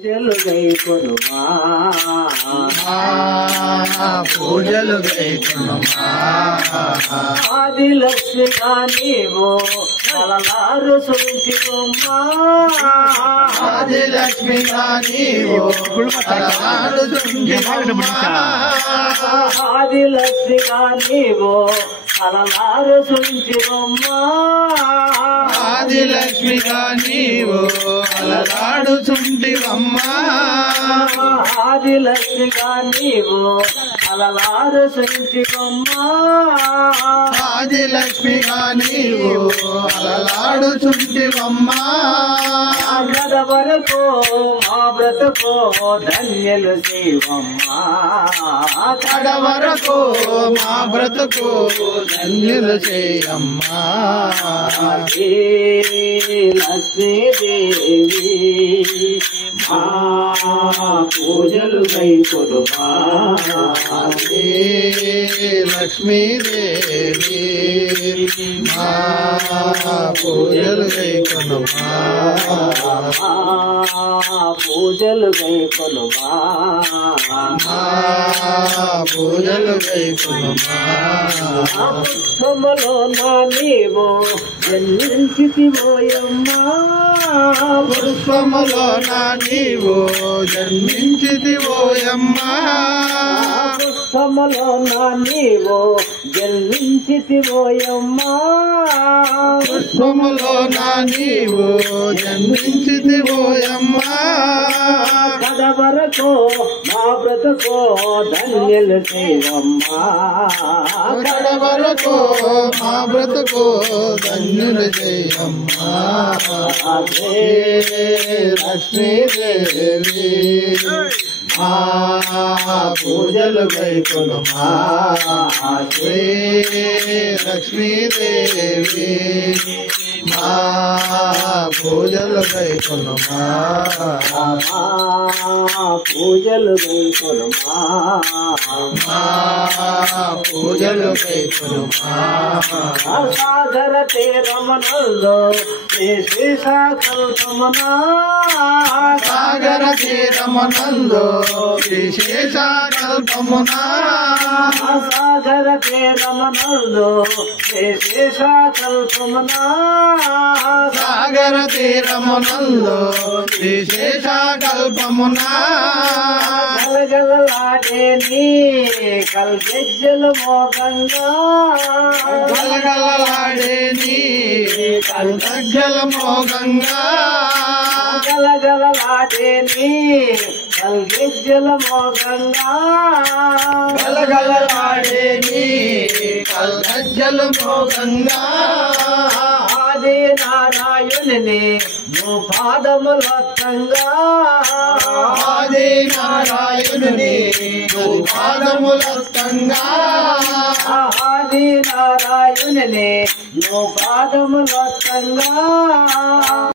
పూజలు గైకొనుమా పూజలు గైకొనుమా ఆదిలక్ష్మిగా నీవు కలలారు సుంటివమ్మా ఆదిలక్ష్మిగా నీవు కలలారు సుంటివమ్మా ఆదిలక్ష్మిగా నీవు కలలారు సుంటివమ్మా ఆదిలక్ష్మిగా నీవు అలలాడుచుంటివమ్మా ఆదిలక్ష్మిగా నీవు అలలారు సుంటివమ్మా ఆదిలక్ష్మిగా నీవు అలలాడుచుంటివమ్మా గద వరకు మా బ్రతుకు ధన్యులు శివమ్మా కడ వరకు మా బ్రతుకు ధన్యులు చేయమ్మా లక్ష్మీదేవి మా పూజలు గైకొనుమా లక్ష్మీదేవి మా పూజలు గైకొనుమా పూజలు గైకొనుమా పూజలు గైకొనుమా పుష్పములో నా నీవు జన్మించితివోయమ్మా పుష్పములో నా నీవు జన్మించితివోయమ్మా పుష్పములో నా నీవు జన్మించితివోయమ్మా పుష్పములో నా నీవు జన్మించితివోయమ్మా కడ వరకు మా బ్రతుకు ధన్యులు శివమ్మా కడ వరకు మా బ్రతుకు ధన్యులు చేయమ్మా లక్ష్మీదేవి మా పూజలు గైకొనుమా శ్రీ లక్ష్మీదేవి మా పూజలు గైకొనుమా పూజలు గైకొనుమా పూజలు గైకొనుమా సాగర తీరమనల్లో శ్రీ సాకల్పమనా సాగర తీరమనందు విశేష కల్పమునా సాగర తీరమనల్లో విశేష కల్పమనా సాగర తీరమునందు విశేష కల్పమునా గలగలలాడే నీ కల్గెజ్జలు మోగంగా గలగలలాడే నీ కల్గజ్జల మోగంగా గలగలలాడే నీ కల్గెజ్జల మోగంగా గలగలలాడే నీ కల్గజ్జల మోగంగా ఆది నారాయణుని నువ్వు పాదములత్తంగా ఆది నారాయణుని పాదములత్తంగా ఆది నారాయణుని నువ్వు పాదములత్తంగా